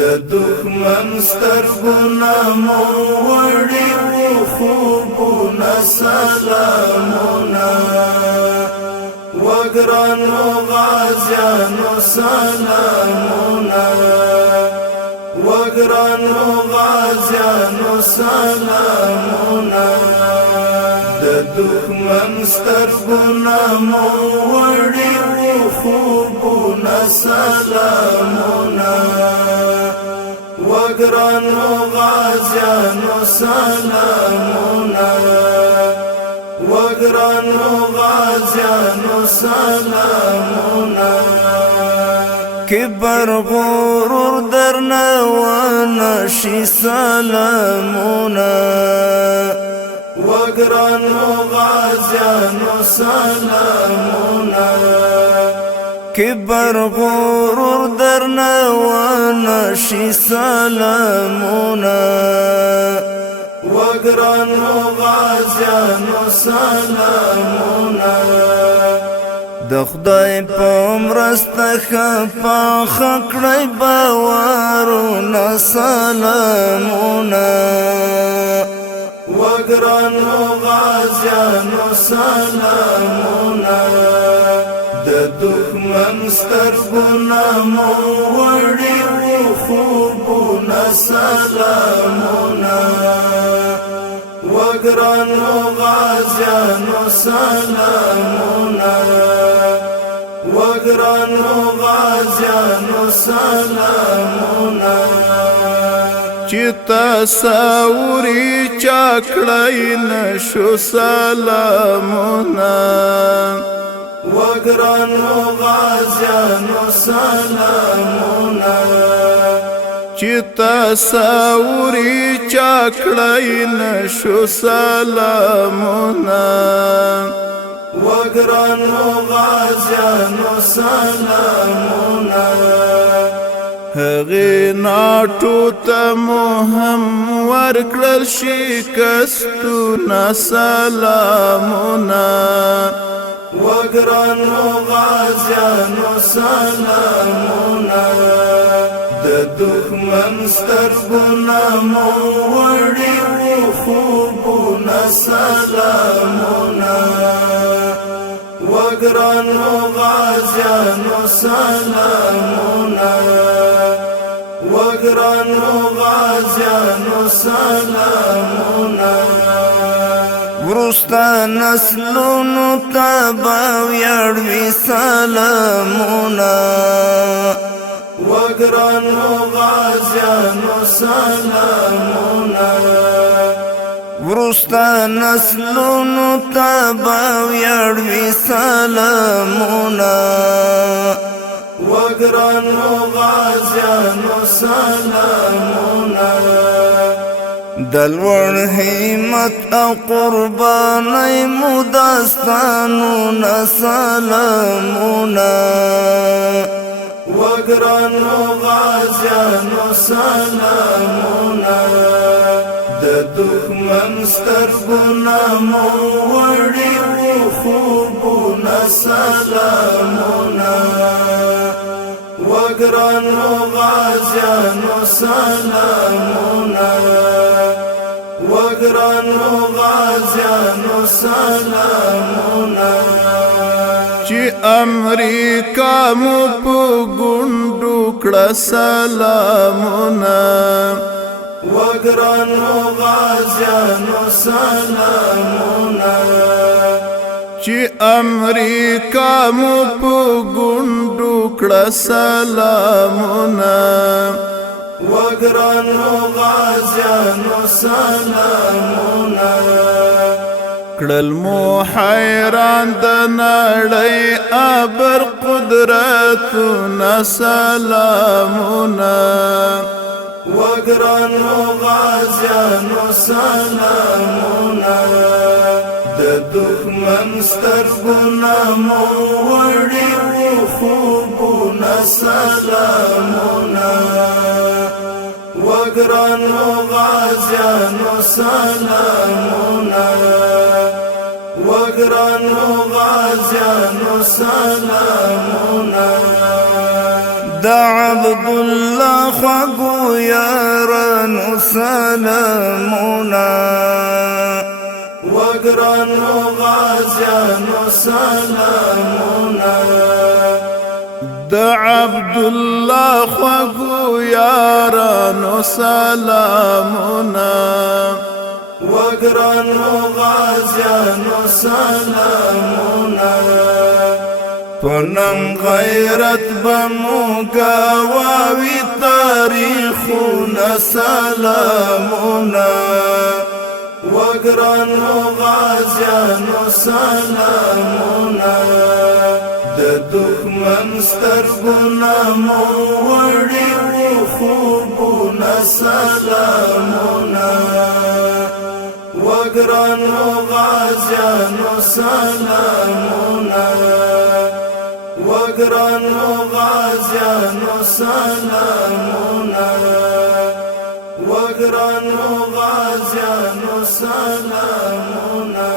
دښمن سترګونه مو وړي وو خوبونه سلامونه وګرانو غازیانو سلامونه وګرانو غازیانو سلامونه دښمن سترګونه مو وړي وو خوبونه سلامونه وګرانو غازیانو سلامونه وګرانو غازیانو سلامونه کبر غرور درنه ونشي سلامونه وګرانو غازیانو سلامونه کبر غرور درنه ونشي سلامونه وګرانو غازیانو سلامونه د خدای په مرسته خپه کړی باورونه سلامونه وګرانو غازیانو سلامونه دښمن سترګونه مو وړي وو خوبونه سلامونه وګرانو غازیانو سلامونه وګرانو غازیانو سلامونه چې تصوري چاکړای نشو سلامونه وګرانو غازیانو سلامونه چې تصوري چاکړای نشو سلامونه وګرانو غازیانو سلامونه هغه ناټو ته مو هم ورکړل شکستونه سلامونه وګرانو غازیانو سلامونه دښمن سترګونه مو وړي وو خوبونه سلامونه وګرانو غازیانو سلامونه وګرانو غازیانو سلامونه ورستا نسلونو ته به ویاړوي سلامونه وګرانو غازیانو سلامونه ورستا نسلونو ته به ویاړوي سلامونه وګرانو غازیانو سلامونه د لوړ همت او قربانۍ مو داستانونه سلامونه وګرانو غازیانو سلامونه دښمن سترګونه مو وړي وو خوبونه سلامونه وګرانو غازیانو سلامونه وګرانو غازیانو سلامونه چې امریکا مو په ګوندو کړه سلامونه وګرانو غازیانو سلامونه چې امریکا مو په ګوندو کړه سلامونه وګرانو غازیانو سلامونه کړل مو حیران د نړۍ ابر قدرتونه سلامونه وګرانو غازیانو سلامونه دښمن سترګونه مو وړي وو خوبونه سلامونه وګرانو غازیانو سلامونه وګرانو غازیانو سلامونه د عبد الله خوږو یارانو سلامونه وګرانو غازیانو سلامونه د عبد الله خوږو یارانو سلامونه وګرانو غازیانو سلامونه پنم غیرت بمو گواوی تاریخونه سلامونه وګرانو غازیانو سلامونه د دښمن سترګونه مو وړي وو خوبونه سلامونه وګرانو غازیانو سلامونه وګرانو غازیانو سلامونه وګرانو غازیانو سلامونه